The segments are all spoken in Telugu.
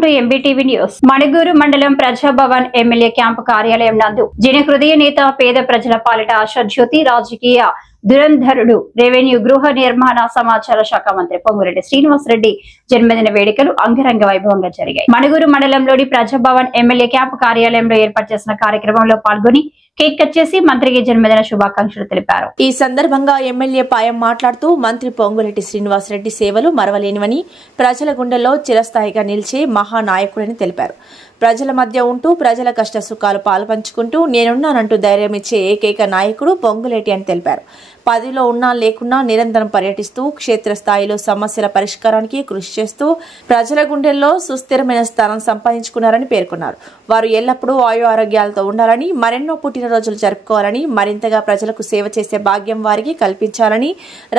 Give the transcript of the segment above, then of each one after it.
Welcome to MBTV news. Manuguru మండలం ప్రజాభవన్ ఎమ్మెల్యే క్యాంపు కార్యాలయం నందు జన హృదయ నేత పేద ప్రజల పాలిట ఆశాజ్యోతి రాజకీయ దురంధరుడు రెవెన్యూ గృహ నిర్మాణ సమాచార శాఖ మంత్రి పొంగులేటి శ్రీనివాసరెడ్డి జన్మదిన వేడుకలు అంగరంగ వైభవంగా జరిగాయి. మణుగూరు మండలంలోని ప్రజాభవన్ ఎమ్మెల్యే క్యాంపు కార్యాలయంలో ఏర్పాటు చేసిన కార్యక్రమంలో పాల్గొని కేక్ కట్ చేసి మంత్రికి జన్మదిన శుభాకాంక్షలు తెలిపారు. ఈ సందర్భంగా ఎమ్మెల్యే పాయం మాట్లాడుతూ మంత్రి పొంగులేటి శ్రీనివాసరెడ్డి సేవలు మరవలేనివని, ప్రజల గుండెల్లో చిరస్థాయిగా నిలిచే మహానాయకుడని తెలిపారు. ప్రజల మధ్య ఉంటూ ప్రజల కష్ట సుఖాలు పాలుపంచుకుంటూ నేనున్నానంటూ ధైర్యమిచ్చే ఏకైక నాయకుడు పొంగులేటి అని తెలిపారు. పదవిలో ఉన్నా లేకున్నా నిరంతరం పర్యటిస్తూ క్షేత్రస్థాయిలో సమస్యల పరిష్కారానికి కృషి చేస్తూ ప్రజల గుండెల్లో సుస్థిరమైన స్థానం సంపాదించుకున్నారని పేర్కొన్నారు. వారు ఎల్లప్పుడూ ఆయు ఆరోగ్యాలతో ఉండాలని, మరెన్నో పుట్టినరోజులు జరుపుకోవాలని, మరింతగా ప్రజలకు సేవ చేసే భాగ్యం వారికి కల్పించాలని,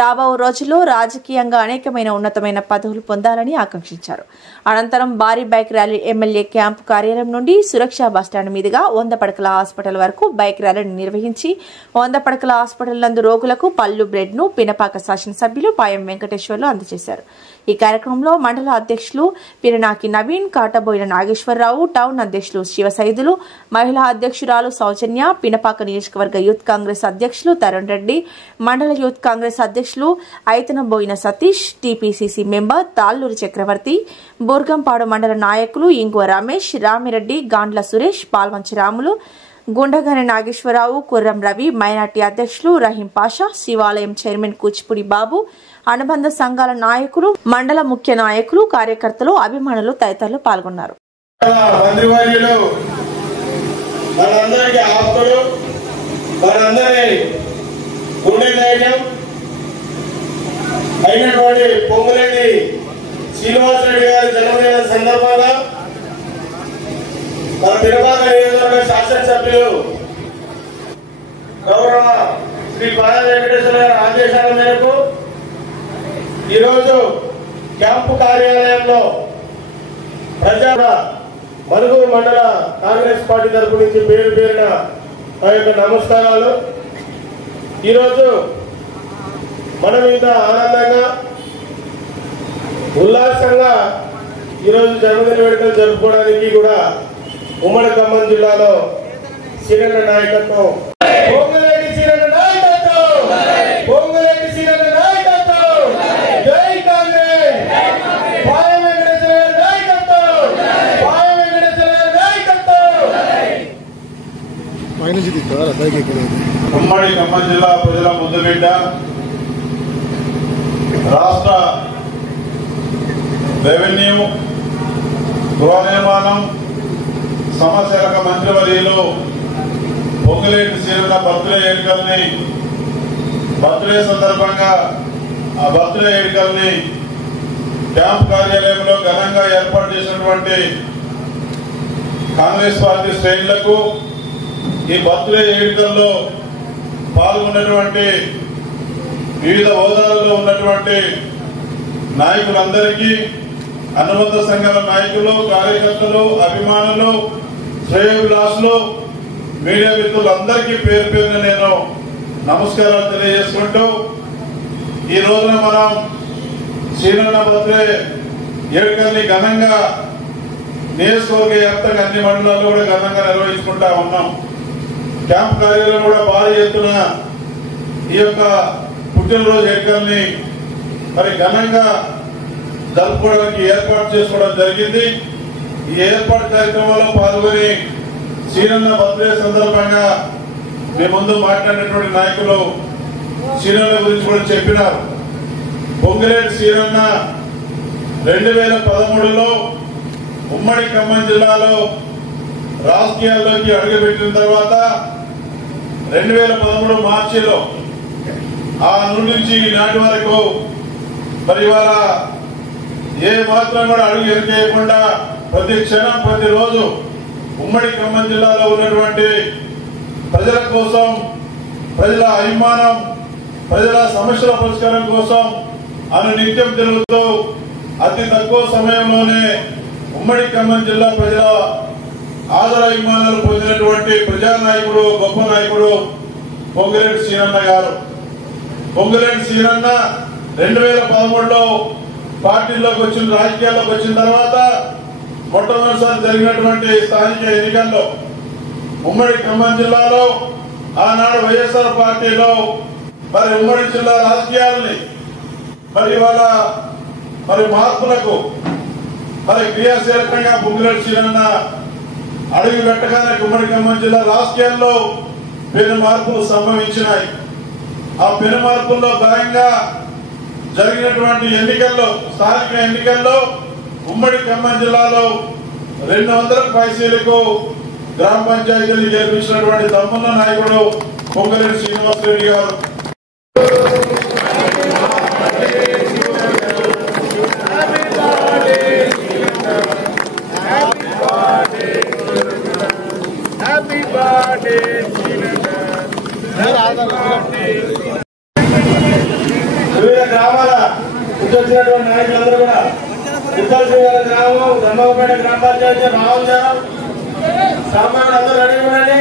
రాబో రోజుల్లో రాజకీయంగా అనేకమైన ఉన్నతమైన పదవులు పొందాలని ఆకాంక్షించారు. అనంతరం భారీ బైక్ ర్యాలీ ఎమ్మెల్యే క్యాంపు కార్యాలయం నుండి సురక్ష బస్టాండ్ మీదుగా 100 పడకల హాస్పిటల్ వరకు బైక్ ర్యాలీని నిర్వహించి 100 పడకల హాస్పిటల్ నందు రోగులకు పళ్ళు, బ్రెడ్ ను పినపాక శాసనసభ్యులు పాయం వెంకటేశ్వర్లు అందజేశారు. ఈ కార్యక్రమంలో మండల అధ్యక్షులు పిరనాకి నవీన్, కాటబోయిన నాగేశ్వరరావు, టౌన్ అధ్యక్షులు శివసైదులు, మహిళా అధ్యక్షురాలు సౌజన్య, పినపాక నియోజకవర్గ యూత్ కాంగ్రెస్ అధ్యక్షులు తరుణ్ రెడ్డి, మండల యూత్ కాంగ్రెస్ అధ్యక్షులు ఐతనబోయిన సతీష్, టీపీసీసీ మెంబర్ తాళ్లూరి చక్రవర్తి, బూర్గంపాడు మండల నాయకులు ఇంగువ రమేష్, రామిరెడ్డి, గాండ్ల సురేష్, పాల్వంచి రాములు, గుండగని నాగేశ్వరరావు, కుర్రం రవి, మైనార్టీ అధ్యక్షులు రహీం పాషా, శివాలయం చైర్మన్ కూచిపూడి బాబు, అనుబంధ సంఘాల నాయకులు, మండల ముఖ్య నాయకులు, కార్యకర్తలు, అభిమానులు తదితరులు పాల్గొన్నారు. శ్రీనివాసరెడ్డి గారి జన్మదిన సందర్భంగా మన పినపాక నియోజకవర్గ శాసనసభ్యులు గౌరవ శ్రీ పాయం వెంకటేశ్వర గారి ఆదేశాల మేరకు ఈరోజు క్యాంపు కార్యాలయంలో మణుగూరు మండల కాంగ్రెస్ పార్టీ తరపు నుంచి పేరు పేరిన ఆ యొక్క నమస్కారాలు. ఈరోజు మనం ఇంత ఆనందంగా ఉల్లాసంగా ఈరోజు జన్మదిన వేడుకలు జరుపుకోవడానికి కూడా ఉమ్మడి ఖమ్మం జిల్లాలో సీనియర్ నాయకత్వం పొంగులేటి సీనియర్ నాయకత్వం, పొంగులేటి సీనియర్ నాయకత్వం, జై కాంగ్రెస్, పాయం వెంకటేశ్వర నాయకత్వం, పాయం వెంకటేశ్వర నాయకత్వం. ఉమ్మడి ఖమ్మం జిల్లా ప్రజల ముద్దుబిడ్డ, రాష్ట్ర రెవెన్యూ గృహ నిర్మాణం సమస్యల మంత్రివర్యులు పొంగులేటి శ్రీనివాస బర్త్డే వేడుకల్ని బర్త్డే సందర్భంగా ఆ బర్త్డే వేడుకల్ని క్యాంప్ కార్యాలయంలో ఘనంగా ఏర్పాటు చేసినటువంటి కాంగ్రెస్ పార్టీ శ్రేణులకు, ఈ బర్త్డే వేడుకల్లో పాల్గొన్నటువంటి వివిధ హోదాలలో ఉన్నటువంటి నాయకులందరికీ, అనుబంధ సంఘాల నాయకులు, కార్యకర్తలు, అభిమానులు, శ్రేయోభిలాషులు, మీడియా మిత్రులందరికీ పేరు పేరున నేను నమస్కారాలు తెలియజేసుకుంటూ, ఈ రోజున మనం శ్రీనన్న బర్త్డే వేడుకల్ని ఘనంగా నియోజకవర్గ వ్యాప్తంగా అన్ని మండలాల్లో కూడా ఘనంగా నిర్వహించుకుంటా ఉన్నాం. క్యాంప్ కార్యాలయంలో కూడా భారీ ఎత్తున ఈ యొక్క పుట్టినరోజు వేడుకల్ని మరి ఘనంగా జరుపుకోవడానికి ఏర్పాటు చేసుకోవడం జరిగింది. ఈ ఏర్పాటు కార్యక్రమంలో పాల్గొని శ్రీనన్న బర్త్డే సందర్భంగా మీ ముందు మాట్లాడినటువంటి నాయకులు శ్రీనన్న గురించి కూడా చెప్పినారు. పొంగులేటి శ్రీనన్న 2013లో ఉమ్మడి ఖమ్మం జిల్లాలో రాజకీయాల్లోకి అడుగుపెట్టిన తర్వాత 2013 మార్చిలో ఆ నుంచి నాటి వరకు మరి ఇవాళ ఏ మాత్రం కూడా అడుగు ఎరికేయకుండా ప్రతి క్షణం ప్రతిరోజు ఉమ్మడి ఖమ్మం జిల్లాలో ఉన్నటువంటి ప్రజల కోసం, ప్రజల అభిమానం, ప్రజల సమస్యల పరిష్కారం కోసం నిత్యం తిరుగుతూ అతి తక్కువ సమయంలోనే ఉమ్మడి ఖమ్మం జిల్లా ప్రజల ఆదర అభిమానాలు పొందినటువంటి ప్రజానాయకుడు, గొప్ప నాయకుడు పొంగులేటి శ్రీనన్న గారు. పొంగులేటి శ్రీనన్న 2013లో పార్టీలోకి వచ్చిన, రాజకీయాల్లోకి వచ్చిన తర్వాత మొట్టమొదటిసారి జరిగినటువంటి స్థానిక ఎన్నికల్లో ఉమ్మడి ఖమ్మం జిల్లాలో ఆనాడు వైఎస్ఆర్ పార్టీలో మరి ఉమ్మడి జిల్లా రాజకీయాలని మరి ఇవాళ మరి మార్పులకు మరి క్రియాశీలకంగా పొంగిరెడ్డి శ్రీనన్న అడుగు పెట్టగానే ఉమ్మడి ఖమ్మం జిల్లా రాజకీయాల్లో పెను మార్పులు సంభవించినాయి. ఆ పెను మార్పుల్లో భాగంగా జరిగినటువంటి ఎన్నికల్లో స్థానిక ఎన్నికల్లో ఉమ్మడి ఖమ్మం జిల్లాలో 200కు పైసలకు గ్రామ పంచాయతీలు గెలిపించినటువంటి దమ్మున్న నాయకుడు పొంగులేటి శ్రీనివాసరెడ్డి గారు. వివిధ గ్రామాల వచ్చినటువంటి నాయకులందరూ కూడా ఉత్తరసింగాల గ్రామం, బ్రహ్మపేట గ్రామ పంచాయతీ, రావుజానం, సామాన్యులు అందరూ రెడీ ఉండండి.